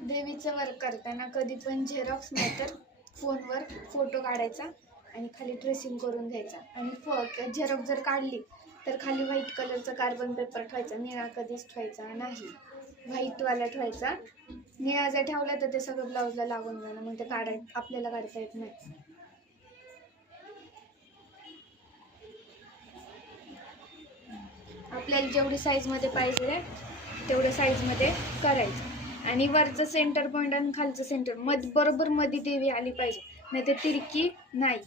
देवीचं वर्क करताना कधी पण झेरॉक्स नाही तर फोनवर फोटो काढायचा आणि खाली ट्रेसिंग करून घ्यायचा. आणि झेरॉक्स जर काढली तर खाली व्हाईट कलरचा कार्बन पेपर ठेवायचा, निळा कधीच ठेवायचा नाही. व्हाईटवाला ठेवायचा. निळा जर ठेवला तर ते सगळं ब्लाऊजला लागून जाणं, मग ते आपल्याला काढता येत नाही. आपल्याला जेवढी साईजमध्ये पाहिजे तेवढ्या साईजमध्ये करायचं. आणि वरचं सेंटर पॉईंट आणि खालचं सेंटर बरोबर मध्ये देवी आली पाहिजे, नाही तर तिरकी नाही.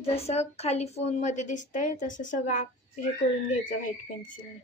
जसं खाली फोनमध्ये दिसतंय तसं सगळं हे करून घ्यायचं व्हाईट पेन्सिलने.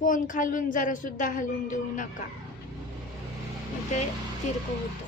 फोन खालून जरा सुद्धा हलवून देऊ नका, ते तिरकं होतं.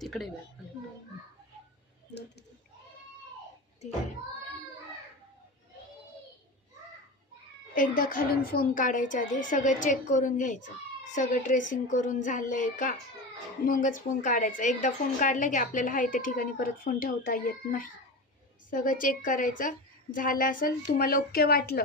तिकडे एकदा खालून फोन काढायच्या आधी सगळं चेक करून घ्यायचं, सगळं ट्रेसिंग करून झालंय का, मगच फोन काढायचा. एकदा फोन काढला की आपल्याला हाय त्या ठिकाणी परत फोन ठेवता येत नाही. सगळं चेक करायचं. झालं असेल, तुम्हाला ओके वाटलं